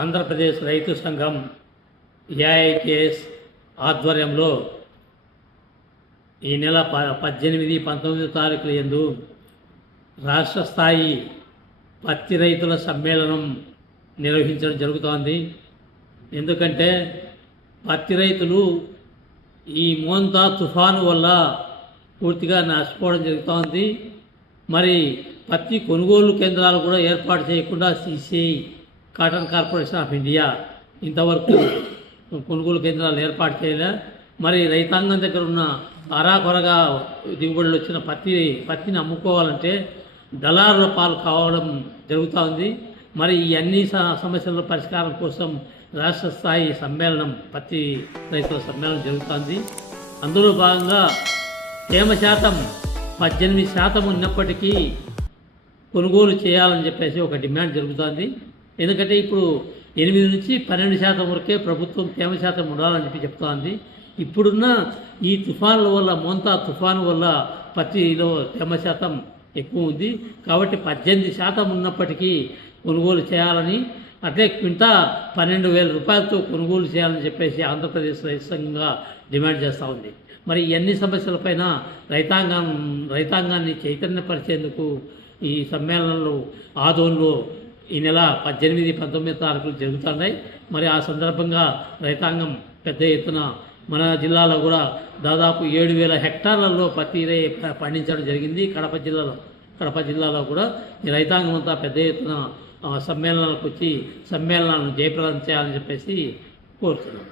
ఆంధ్రప్రదేశ్ రైతు సంఘం ఏఐకేఎస్ ఆధ్వర్యంలో ఈ నెల ప పద్దెనిమిది పంతొమ్మిది తారీఖుల ఎందు రాష్ట్ర స్థాయి పత్తి రైతుల సమ్మేళనం నిర్వహించడం జరుగుతోంది. ఎందుకంటే పత్తి రైతులు ఈ మోంతా తుఫాను వల్ల పూర్తిగా నష్టపోవడం జరుగుతోంది. మరి పత్తి కొనుగోలు కేంద్రాలు కూడా ఏర్పాటు చేయకుండా CCI cotton corporation of India ఇంతవరకు కొనుగోలు కేంద్రాలు ఏర్పాటు చేయలే. మరి రైతాంగం దగ్గర ఉన్న అరాకొరగా దిగుబడులు వచ్చిన పత్తి పత్తిని అమ్ముకోవాలంటే దళారుల పాలు కావడం జరుగుతూ ఉంది. మరి ఈ అన్ని సమస్యల పరిష్కారం కోసం రాష్ట్ర స్థాయి సమ్మేళనం పత్తి రైతుల సమ్మేళనం జరుగుతుంది అందులో భాగంగా తేమ శాతం పద్దెనిమిది శాతం ఉన్నప్పటికీ కొనుగోలు చేయాలని చెప్పేసి ఒక డిమాండ్ జరుగుతోంది ఎందుకంటే ఇప్పుడు ఎనిమిది నుంచి పన్నెండు శాతం వరకే ప్రభుత్వం తేమ శాతం ఉండాలని చెప్పి చెప్తోంది. ఇప్పుడున్న ఈ తుఫాన్ల వల్ల మోంతా తుఫాను వల్ల పత్తిలో తేమ శాతం ఎక్కువ ఉంది. కాబట్టి పద్దెనిమిది శాతం ఉన్నప్పటికీ కొనుగోలు చేయాలని అట్లే క్వింటా పన్నెండు వేల రూపాయలతో కొనుగోలు చేయాలని చెప్పేసి ఆంధ్రప్రదేశ్ రైతు సంఘంగా డిమాండ్ చేస్తూ ఉంది. మరి ఎన్ని సమస్యలపైన రైతాంగం రైతాంగాన్ని చైతన్యపరిచేందుకు ఈ సమ్మేళనంలో ఆదోన్లో ఈ నెల పద్దెనిమిది పంతొమ్మిది తారీఖులు జరుగుతున్నాయి. మరి ఆ సందర్భంగా రైతాంగం పెద్ద ఎత్తున మన జిల్లాలో కూడా దాదాపు ఏడు వేల హెక్టార్లలో పత్తి పండించడం జరిగింది. కడప జిల్లాలో కడప జిల్లాలో కూడా ఈ రైతాంగం అంతా పెద్ద ఎత్తున సమ్మేళనాలకు వచ్చి సమ్మేళనాలను జయప్రదం చేయాలని చెప్పేసి కోరుతున్నాను